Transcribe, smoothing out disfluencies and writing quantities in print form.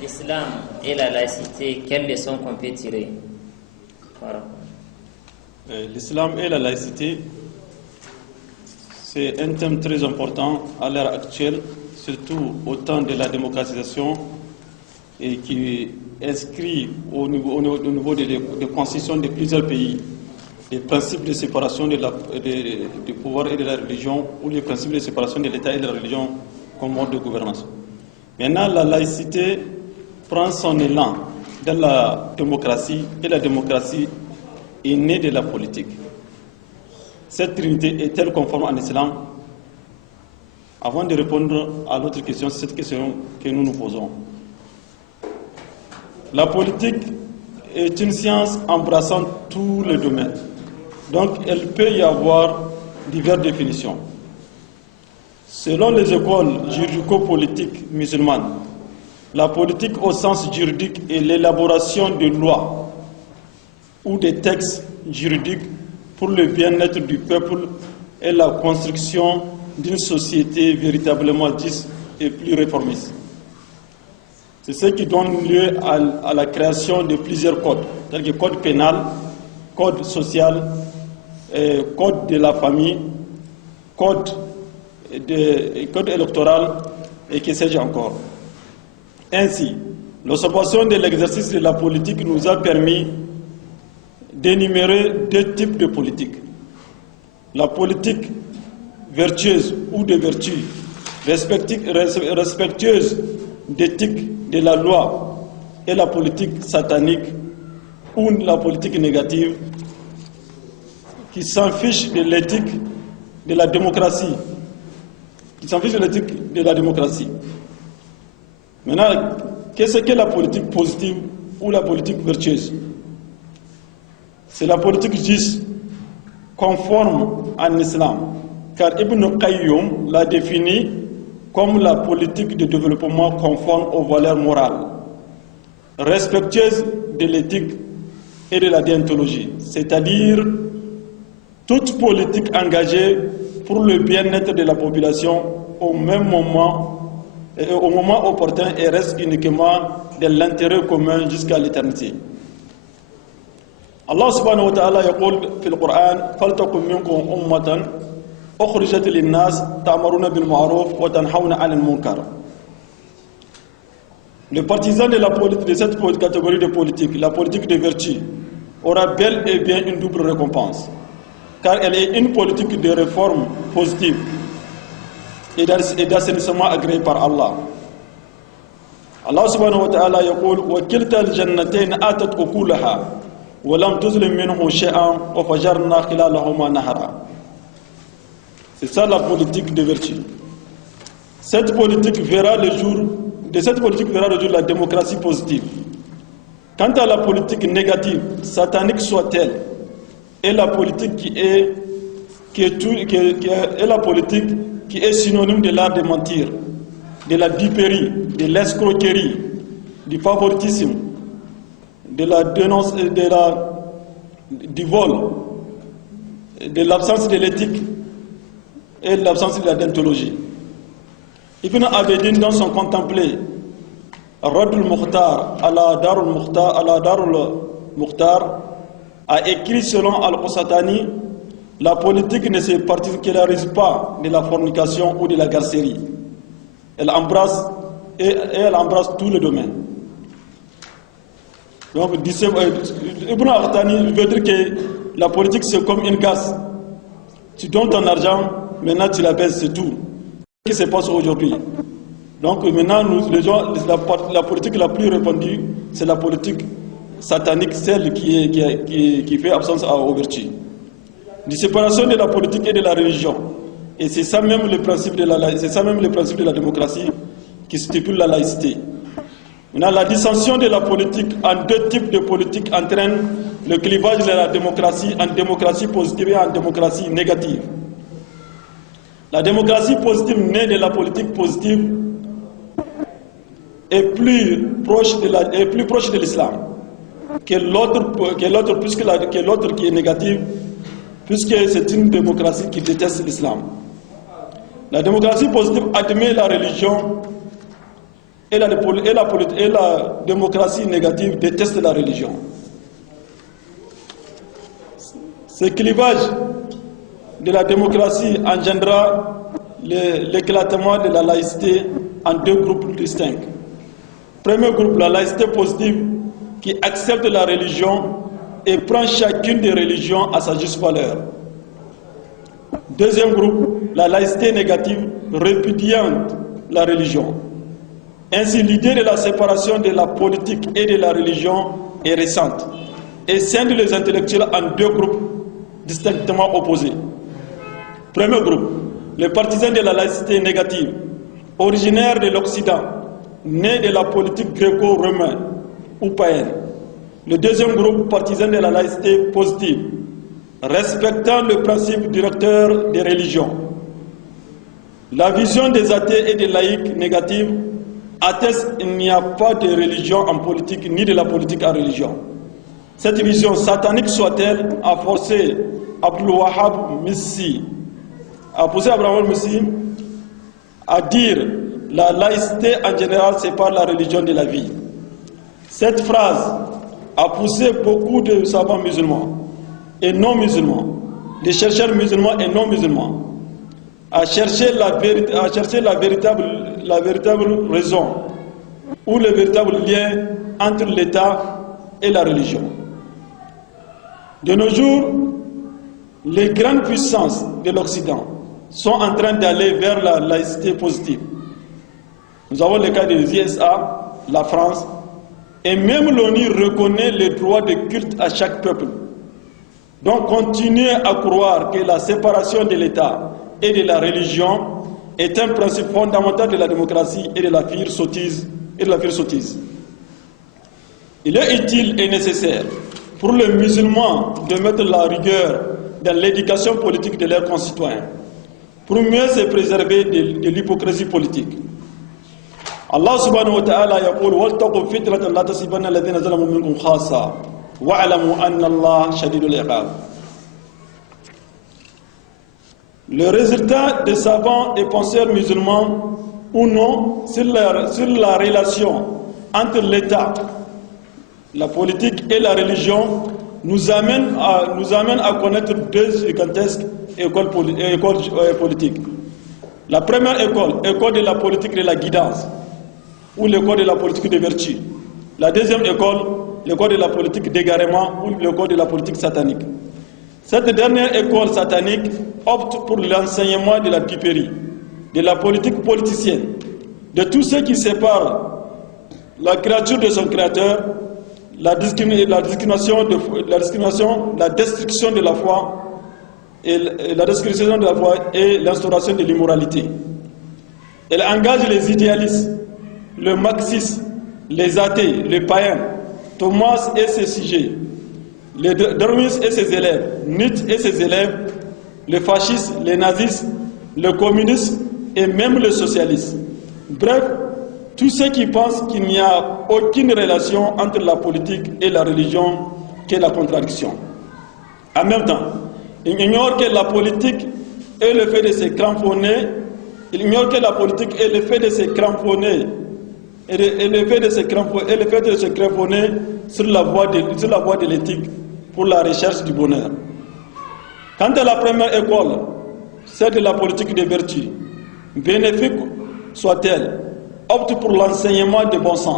l'islam et la laïcité, quelles leçons qu'on peut tirer? L'islam et la laïcité, c'est un thème très important à l'heure actuelle, surtout au temps de la démocratisation et qui inscrit au niveau des constitutions de plusieurs pays les principes de séparation du pouvoir et de la religion ou les principes de séparation de l'État et de la religion comme mode de gouvernance. Maintenant, la laïcité prend son élan dans la démocratie et la démocratie est née de la politique. Cette trinité est-elle conforme en islam? Avant de répondre à l'autre question, c'est cette question que nous nous posons. La politique est une science embrassant tous les domaines. Donc, elle peut y avoir diverses définitions. Selon les écoles juridico-politiques musulmanes, la politique au sens juridique est l'élaboration de lois ou des textes juridiques pour le bien-être du peuple et la construction d'une société véritablement juste et plus réformiste. C'est ce qui donne lieu à la création de plusieurs codes, c'est-à-dire code pénal, code social, code de la famille, code électoral et que sais-je encore. Ainsi, l'observation de l'exercice de la politique nous a permis d'énumérer deux types de politique. La politique vertueuse ou de vertu, respectueuse d'éthique, de la loi, et la politique satanique ou la politique négative qui s'en fiche de l'éthique de la démocratie. Maintenant, qu'est-ce que la politique positive ou la politique vertueuse? C'est la politique juste, conforme en islam, car Ibn Qayyum l'a définie comme la politique de développement conforme aux valeurs morales, respectueuse de l'éthique et de la déontologie, c'est-à-dire toute politique engagée pour le bien-être de la population au moment opportun et reste uniquement de l'intérêt commun jusqu'à l'éternité. Allah subhanahu wa ta'ala yaqul fil Qur'an faltakum minkum ummatan ukhrijat lin-nas ta'muruna bil ma'ruf wa tanhauna 'anil munkar. Le partisan de cette catégorie de politique, la politique de vertu, aura bel et bien une double récompense, car elle est une politique de réforme positive et d'assainissement agréé par Allah. Allah subhanahu wa ta'ala yaqul wa kilta al-jannatayn atat ukulaha wa lam tuzlim minhu shay'an wa fajarna khilalahuma nahara. C'est ça la politique de vertu. De cette politique verra le jour la démocratie positive. Quant à la politique négative, satanique soit-elle, est la politique qui est synonyme de l'art de mentir, de la duperie, de l'escroquerie, du favoritisme, du vol, de l'absence de l'éthique et de l'absence de la déontologie. Ibn Abedin, dans son contemplé Radul Mukhtar ala Darul Mukhtar, a écrit selon Al-Qusatani, la politique ne se particularise pas de la fornication ou de la garcerie. Elle embrasse tous les domaines. Donc, Ibn Abedin veut dire que la politique c'est comme une gaz. Tu donnes ton argent, maintenant tu la baisses, c'est tout. Ce qui se passe aujourd'hui. Donc maintenant, la politique la plus répandue, c'est la politique satanique, celle qui fait absence aux vertus. La séparation de la politique et de la religion. Et c'est ça même le principe de la démocratie qui stipule la laïcité. Maintenant, la dissension de la politique en deux types de politique entraîne le clivage de la démocratie en démocratie positive et en démocratie négative. La démocratie positive née de la politique positive est plus proche de l'islam que l'autre qui est négative, puisque c'est une démocratie qui déteste l'islam. La démocratie positive admet la religion et la démocratie négative détestent la religion. Ce clivage de la démocratie engendra l'éclatement de la laïcité en deux groupes distincts. Premier groupe, la laïcité positive, qui accepte la religion et prend chacune des religions à sa juste valeur. Deuxième groupe, la laïcité négative, répudiant la religion. Ainsi, l'idée de la séparation de la politique et de la religion est récente et scinde les intellectuels en deux groupes distinctement opposés. Premier groupe, les partisans de la laïcité négative, originaires de l'Occident, nés de la politique gréco-romaine ou païenne. Le deuxième groupe, partisans de la laïcité positive, respectant le principe directeur des religions. La vision des athées et des laïcs négatives atteste qu'il n'y a pas de religion en politique, ni de la politique en religion. Cette vision, satanique soit-elle, a forcé Abraham Missi à dire la laïcité en général sépare la religion de la vie. Cette phrase a poussé beaucoup de savants musulmans et non musulmans, des chercheurs musulmans et non musulmans, à chercher la véritable raison ou le véritable lien entre l'État et la religion. De nos jours, les grandes puissances de l'Occident sont en train d'aller vers la laïcité positive. Nous avons le cas des USA, la France, et même l'ONU reconnaît les droits de culte à chaque peuple. Donc continuer à croire que la séparation de l'État et de la religion est un principe fondamental de la démocratie et de la pire sottise. Il est utile et nécessaire pour les musulmans de mettre la rigueur dans l'éducation politique de leurs concitoyens, pour mieux se préserver de l'hypocrisie politique. Allah subhanahu wa ta'ala yaqul waltaqu fitratan la tasibanna alladhina zalamu minkum khassa wa'lamu anna Allah shadidul iqab. Le résultat des savants et penseurs musulmans ou non sur la relation entre l'État, la politique et la religion nous amène à connaître deux gigantesques écoles politiques. La première école de la politique de la guidance, ou l'école de la politique de vertu. La deuxième l'école de la politique d'égarement, ou l'école de la politique satanique. Cette dernière école satanique opte pour l'enseignement de la duperie, de la politique politicienne, de tout ce qui sépare la créature de son créateur, la destruction de la foi et l'instauration de l'immoralité. Elle engage les idéalistes, le marxisme, les athées, les païens, Thomas et ses sujets, les darwinistes et ses élèves, Nietzsche et ses élèves, les fascistes, les nazistes, le communisme et même le socialiste. Bref, tous ceux qui pensent qu'il n'y a aucune relation entre la politique et la religion qu'est la contradiction. En même temps, ils ignorent que la politique est le fait de se cramponner, sur la voie de l'éthique pour la recherche du bonheur. Quant à la première école, celle de la politique de vertu, bénéfique soit-elle, opte pour l'enseignement de bon sens.